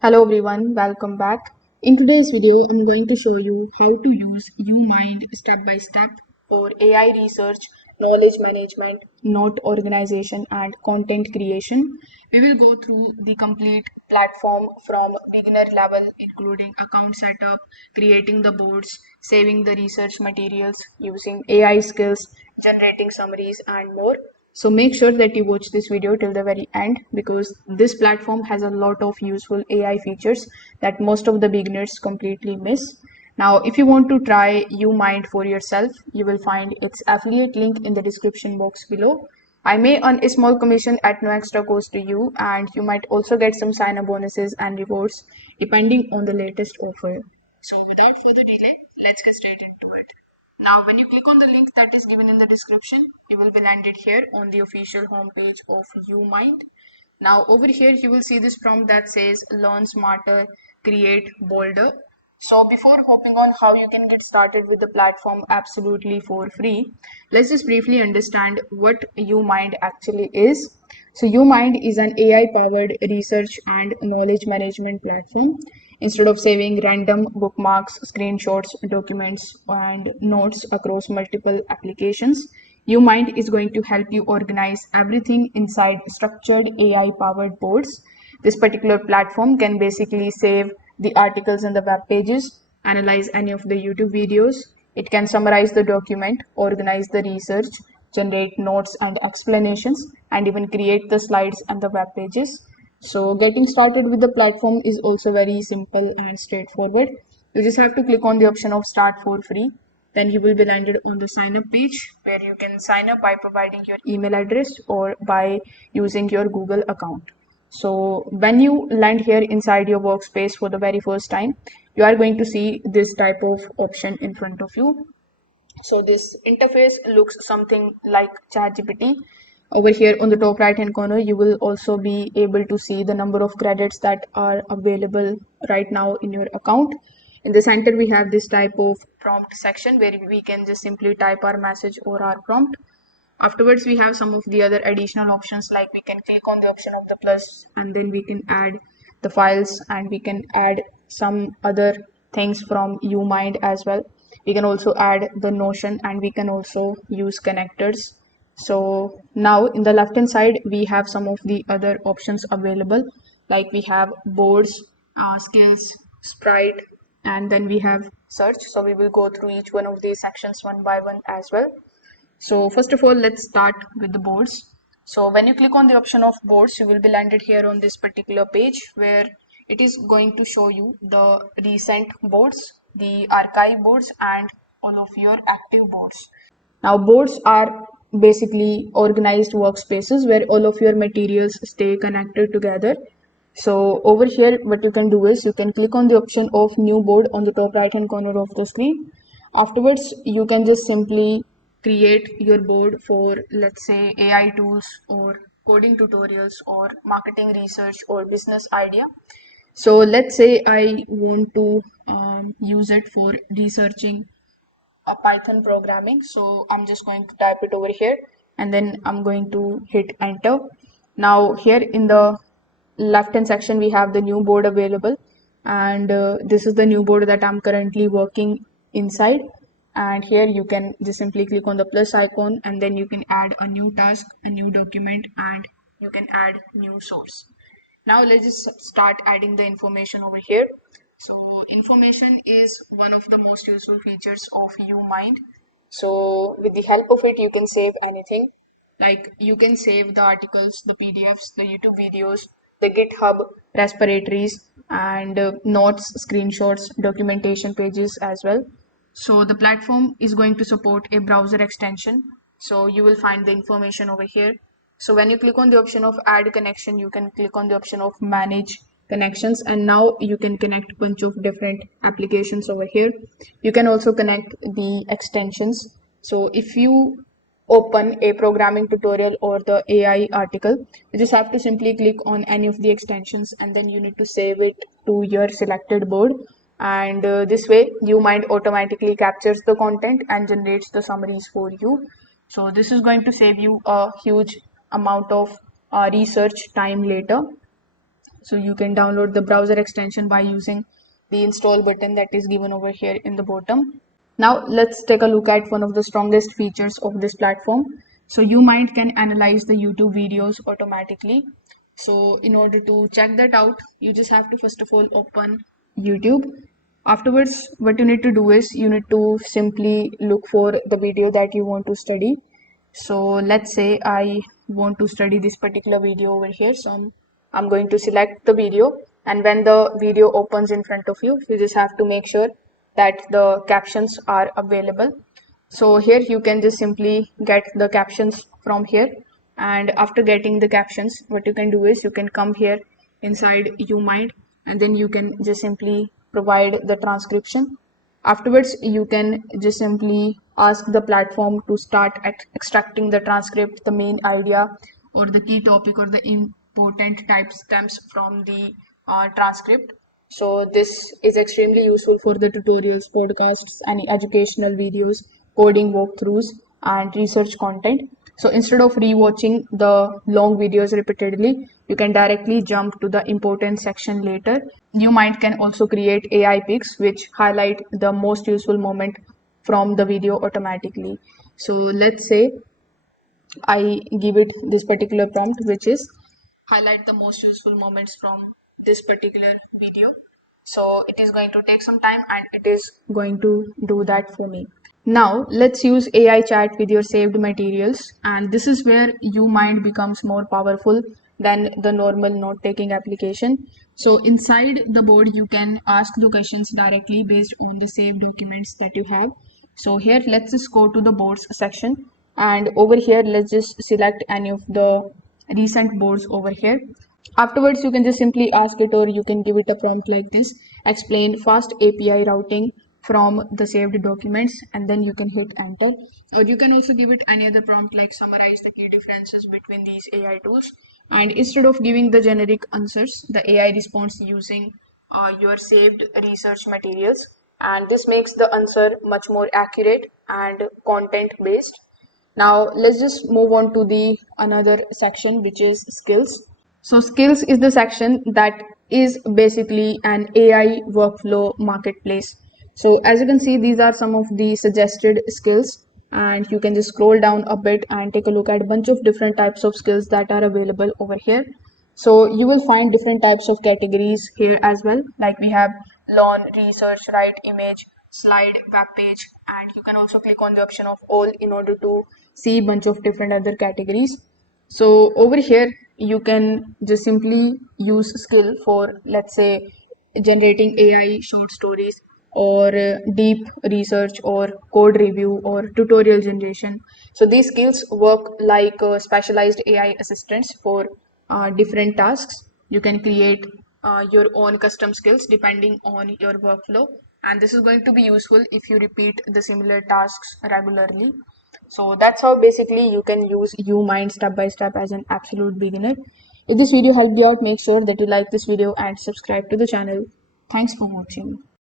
Hello everyone, welcome back. In today's video, I'm going to show you how to use YouMind step by step for AI research, knowledge management, note organization, and content creation. We will go through the complete platform from beginner level, including account setup, creating the boards, saving the research materials, using AI skills, generating summaries, and more. So make sure that you watch this video till the very end because this platform has a lot of useful AI features that most of the beginners completely miss. Now, if you want to try YouMind for yourself, you will find its affiliate link in the description box below. I may earn a small commission at no extra cost to you, and you might also get some sign-up bonuses and rewards depending on the latest offer. So without further delay, let's get straight into it. Now, when you click on the link that is given in the description, you will be landed here on the official homepage of YouMind. Now, over here, you will see this prompt that says learn smarter, create bolder. So before hopping on how you can get started with the platform absolutely for free, let's just briefly understand what YouMind actually is. So YouMind is an AI-powered research and knowledge management platform. Instead of saving random bookmarks, screenshots, documents, and notes across multiple applications, YouMind is going to help you organize everything inside structured AI-powered boards. This particular platform can basically save the articles and the web pages, analyze any of the YouTube videos. It can summarize the document, organize the research, generate notes and explanations, and even create the slides and the web pages. So getting started with the platform is also very simple and straightforward. You just have to click on the option of start for free. Then you will be landed on the sign up page where you can sign up by providing your email address or by using your Google account. So when you land here inside your workspace for the very first time, you are going to see this type of option in front of you. So this interface looks something like ChatGPT. Over here on the top right hand corner, you will also be able to see the number of credits that are available right now in your account. In the center, we have this type of prompt section where we can just simply type our message or our prompt. Afterwards, we have some of the other additional options, like we can click on the option of the plus and then we can add the files and we can add some other things from YouMind as well. We can also add the Notion and we can also use connectors. So now in the left hand side, we have some of the other options available, like we have boards, skills, sprite, and then we have search. So we will go through each one of these sections one by one as well. So first of all, let's start with the boards. So when you click on the option of boards, you will be landed here on this particular page where it is going to show you the recent boards, the archive boards, and all of your active boards. Now, boards are basically organized workspaces where all of your materials stay connected together. So over here, what you can do is you can click on the option of new board on the top right hand corner of the screen. Afterwards, you can just simply create your board for, let's say, AI tools or coding tutorials or marketing research or business idea. So let's say I want to use it for researching a Python programming. So I'm just going to type it over here and then I'm going to hit enter. Now here in the left hand section, we have the new board available, and this is the new board that I'm currently working inside. And here you can just simply click on the plus icon and then you can add a new task, a new document, and you can add new source. Now let's just start adding the information over here. So information is one of the most useful features of YouMind. So with the help of it, you can save anything. Like you can save the articles, the PDFs, the YouTube videos, the GitHub repositories, and notes, screenshots, documentation pages as well. So the platform is going to support a browser extension. So you will find the information over here. So when you click on the option of add connection, you can click on the option of manage connections, and now you can connect a bunch of different applications over here. You can also connect the extensions. So if you open a programming tutorial or the AI article, you just have to simply click on any of the extensions and then you need to save it to your selected board. And this way, YouMind automatically captures the content and generates the summaries for you. So this is going to save you a huge amount of research time later. So you can download the browser extension by using the install button that is given over here in the bottom. Now let's take a look at one of the strongest features of this platform. So YouMind can analyze the YouTube videos automatically. So in order to check that out, you just have to first of all open YouTube. Afterwards, what you need to do is you need to simply look for the video that you want to study. So let's say I want to study this particular video over here. So I'm going to select the video, and when the video opens in front of you, you just have to make sure that the captions are available. So here you can just simply get the captions from here, and after getting the captions, what you can do is you can come here inside YouMind, and then you can just simply provide the transcription. Afterwards, you can just simply ask the platform to start extracting the transcript, the main idea, or the key topic, or the important type stems from the transcript. So this is extremely useful for the tutorials, podcasts, any educational videos, coding walkthroughs, and research content. So instead of rewatching the long videos repeatedly, you can directly jump to the important section later. YouMind can also create AI picks which highlight the most useful moment from the video automatically. So let's say I give it this particular prompt, which is highlight the most useful moments from this particular video. So it is going to take some time and it is going to do that for me. Now let's use AI chat with your saved materials, and this is where YouMind becomes more powerful than the normal note-taking application. So inside the board you can ask the questions directly based on the saved documents that you have. So here let's just go to the boards section, and over here let's just select any of the recent boards over here. Afterwards, you can just simply ask it, or you can give it a prompt like this: explain fast API routing from the saved documents, and then you can hit enter. Or you can also give it any other prompt like summarize the key differences between these AI tools. And instead of giving the generic answers, the AI responds using your saved research materials. And this makes the answer much more accurate and content based. Now let's just move on to the another section, which is skills. So skills is the section that is basically an AI workflow marketplace. So as you can see, these are some of the suggested skills, and you can just scroll down a bit and take a look at a bunch of different types of skills that are available over here. So you will find different types of categories here as well. Like we have learn, research, write, image, slide, web page, and you can also click on the option of all in order to see a bunch of different other categories. So over here, you can just simply use skill for, let's say, generating AI short stories, or deep research, or code review, or tutorial generation. So these skills work like specialized AI assistants for different tasks. You can create your own custom skills depending on your workflow, and this is going to be useful if you repeat the similar tasks regularly. So that's how basically you can use YouMind step by step as an absolute beginner. If this video helped you out, make sure that you like this video and subscribe to the channel. Thanks for watching.